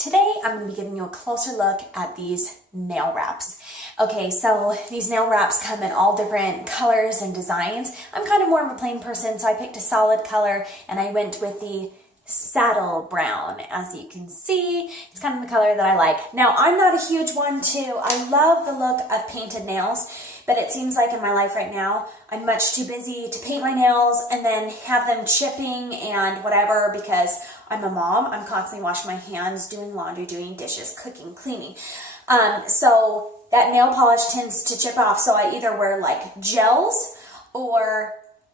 Today, I'm going to be giving you a closer look at these nail wraps. Okay, so these nail wraps come in all different colors and designs. I'm kind of more of a plain person, so I picked a solid color and I went with the saddle brown. As you can see, it's kind of the color that I like. Now, I'm not a huge one too. I love the look of painted nails, but it seems like in my life right now, I'm much too busy to paint my nails and then have them chipping and whatever because I'm a mom. I'm constantly washing my hands, doing laundry, doing dishes, cooking, cleaning. So that nail polish tends to chip off. So I either wear like gels or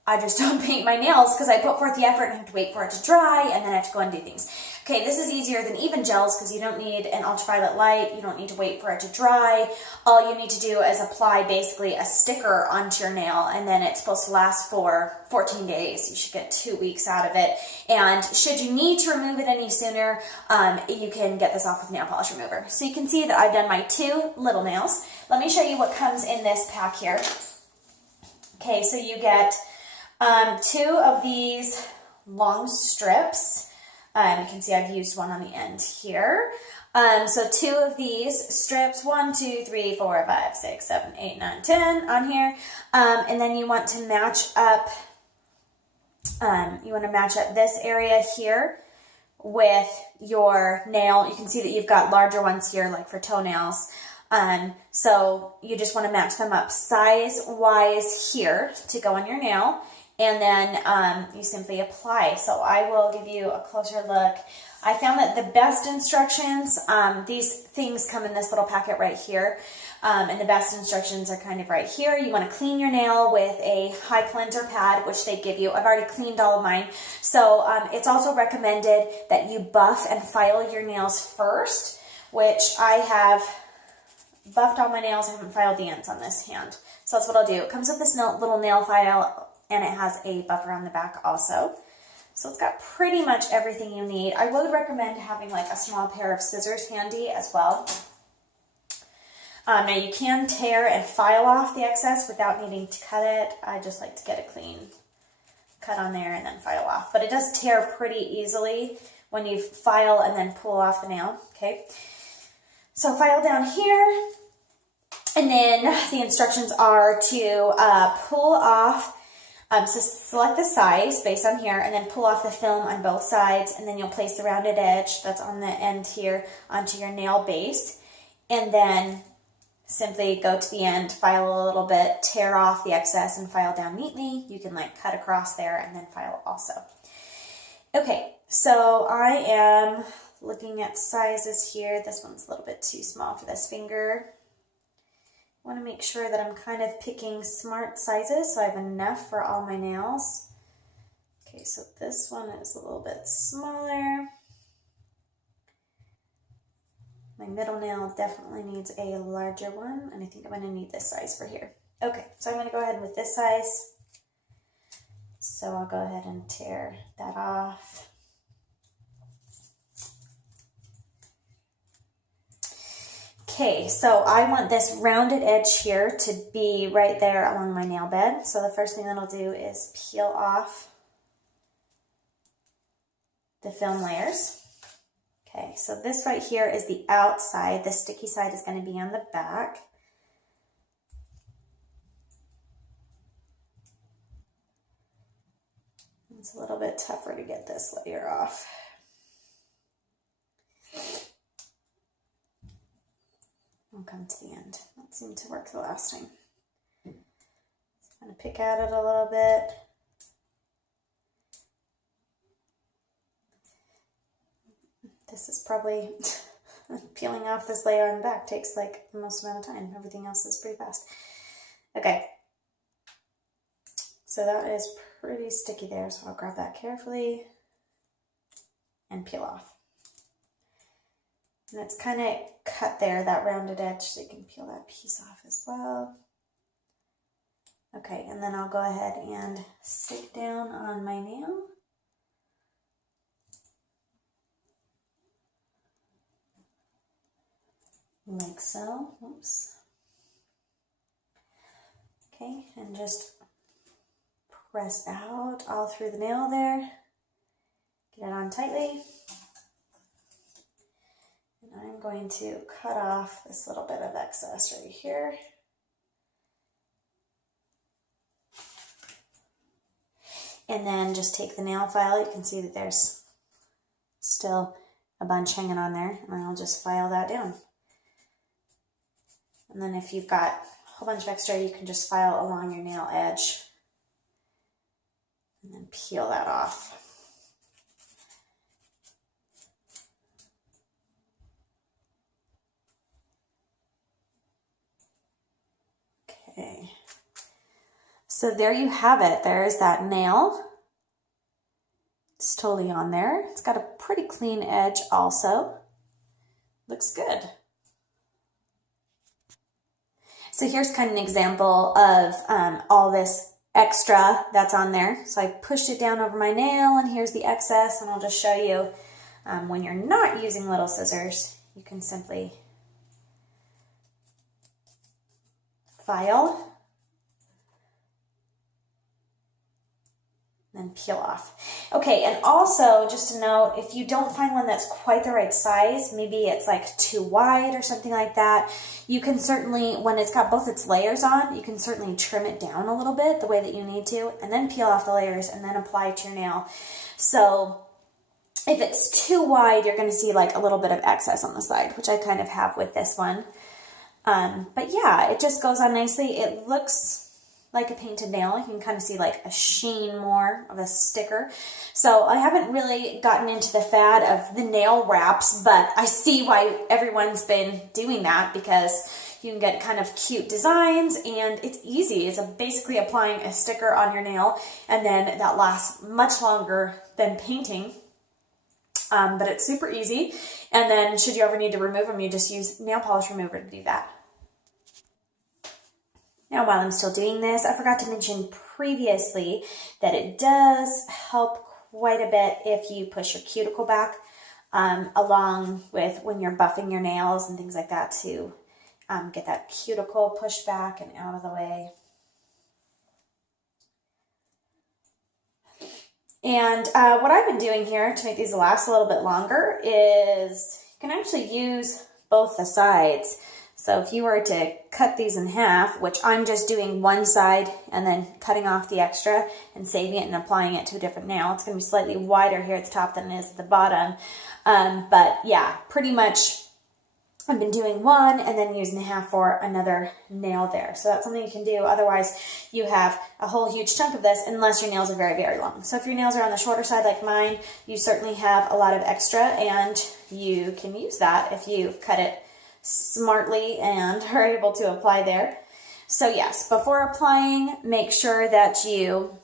I just don't paint my nails because I put forth the effort and have to wait for it to dry and then I have to go and do things. Okay, this is easier than even gels because you don't need an ultraviolet light. You don't need to wait for it to dry. All you need to do is apply basically a sticker onto your nail and then it's supposed to last for 14 days. You should get 2 weeks out of it. And should you need to remove it any sooner, you can get this off with nail polish remover. So you can see that I've done my 2 little nails. Let me show you what comes in this pack here. Okay, so you get 2 of these long strips. You can see I've used one on the end here. So 2 of these strips, 1, 2, 3, 4, 5, 6, 7, 8, 9, 10 on here. And then you want to match up, this area here with your nail. You can see that you've got larger ones here, like for toenails. So you just want to match them up size-wise here to go on your nail. And then you simply apply. So I will give you a closer look. I found that the best instructions, these things come in this little packet right here. And the best instructions are kind of right here. You want to clean your nail with a high cleanser pad, which they give you. I've already cleaned all of mine. So it's also recommended that you buff and file your nails first, which I have buffed all my nails. I haven't filed the ends on this hand. So that's what I'll do. It comes with this little nail file and it has a buffer on the back also. So it's got pretty much everything you need. I would recommend having like a small pair of scissors handy as well. Now you can tear and file off the excess without needing to cut it. I just like to get a clean cut on there and then file off. But it does tear pretty easily when you file and then pull off the nail, okay? So file down here. And then the instructions are to pull off. So select the size based on here and then pull off the film on both sides and then you'll place the rounded edge that's on the end here onto your nail base and then simply go to the end, file a little bit, tear off the excess and file down neatly. You can like cut across there and then file also. Okay, so I am looking at sizes here. This one's a little bit too small for this finger. I want to make sure that I'm kind of picking smart sizes so I have enough for all my nails. Okay, so this one is a little bit smaller. My middle nail definitely needs a larger one, and I think I'm going to need this size for here. Okay, so I'm going to go ahead with this size. So I'll go ahead and tear that off. Okay, so I want this rounded edge here to be right there along my nail bed. So the first thing that I'll do is peel off the film layers. Okay, so this right here is the outside. The sticky side is going to be on the back. It's a little bit tougher to get this layer off. I'll come to the end. That seemed to work the last time. So I'm going to pick at it a little bit. This is probably, peeling off this layer on the back takes like the most amount of time. Everything else is pretty fast. Okay. So that is pretty sticky there. So I'll grab that carefully and peel off. And it's kind of cut there, that rounded edge, so you can peel that piece off as well. Okay, and then I'll go ahead and sit down on my nail. Like so. Oops. Okay, and just press out all through the nail there. Get it on tightly. going to cut off this little bit of excess right here. And then just take the nail file. You can see that there's still a bunch hanging on there, and I'll just file that down. And then if you've got a whole bunch of extra, you can just file along your nail edge and then peel that off. Okay, so there you have it. There's that nail. It's totally on there. It's got a pretty clean edge also. Looks good. So here's kind of an example of all this extra that's on there. So I pushed it down over my nail, and here's the excess, and I'll just show you when you're not using little scissors, you can simply file and peel off. Okay, and also just to note, if you don't find one that's quite the right size, maybe it's like too wide or something like that, you can certainly, when it's got both its layers on, you can certainly trim it down a little bit the way that you need to, and then peel off the layers and then apply it to your nail. So if it's too wide, you're going to see like a little bit of excess on the side, which I kind of have with this one. But yeah, it just goes on nicely. It looks like a painted nail. You can kind of see like a sheen more of a sticker. So I haven't really gotten into the fad of the nail wraps, but I see why everyone's been doing that, because you can get kind of cute designs and it's easy. It's basically applying a sticker on your nail, and then that lasts much longer than painting. But it's super easy. And then should you ever need to remove them, you just use nail polish remover to do that. Now, while I'm still doing this, I forgot to mention previously that it does help quite a bit if you push your cuticle back, along with when you're buffing your nails and things like that, to get that cuticle pushed back and out of the way. And what I've been doing here to make these last a little bit longer is you can actually use both the sides. So if you were to cut these in half, which I'm just doing one side and then cutting off the extra and saving it and applying it to a different nail, it's going to be slightly wider here at the top than it is at the bottom. But yeah, pretty much I've been doing one and then using the half for another nail there. So that's something you can do. Otherwise, you have a whole huge chunk of this unless your nails are very, very long. So if your nails are on the shorter side like mine, you certainly have a lot of extra, and you can use that if you cut it smartly and are able to apply there. So yes, before applying, make sure that you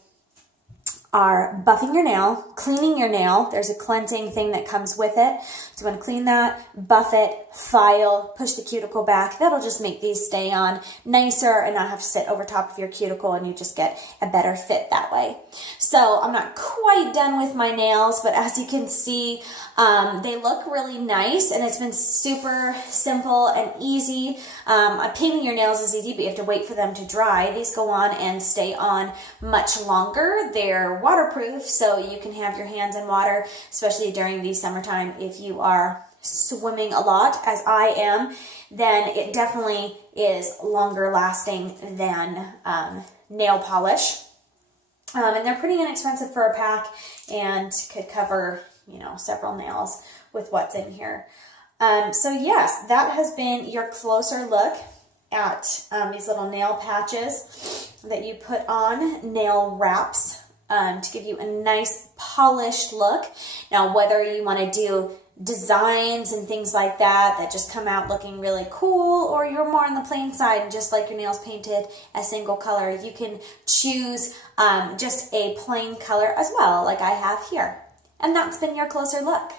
are buffing your nail, cleaning your nail. There's a cleansing thing that comes with it. So you want to clean that, buff it, file, push the cuticle back. That'll just make these stay on nicer and not have to sit over top of your cuticle, and you just get a better fit that way. So I'm not quite done with my nails, but as you can see, they look really nice, and it's been super simple and easy. Painting your nails is easy, but you have to wait for them to dry. These go on and stay on much longer. They're waterproof, so you can have your hands in water, especially during the summertime. If you are swimming a lot, as I am, then it definitely is longer lasting than nail polish. And they're pretty inexpensive for a pack and could cover, you know, several nails with what's in here. So yes, that has been your closer look at these little nail patches that you put on, nail wraps, to give you a nice polished look. Now, whether you want to do designs and things like that that just come out looking really cool, or you're more on the plain side and just like your nails painted a single color, you can choose just a plain color as well, like I have here. And that's been your closer look.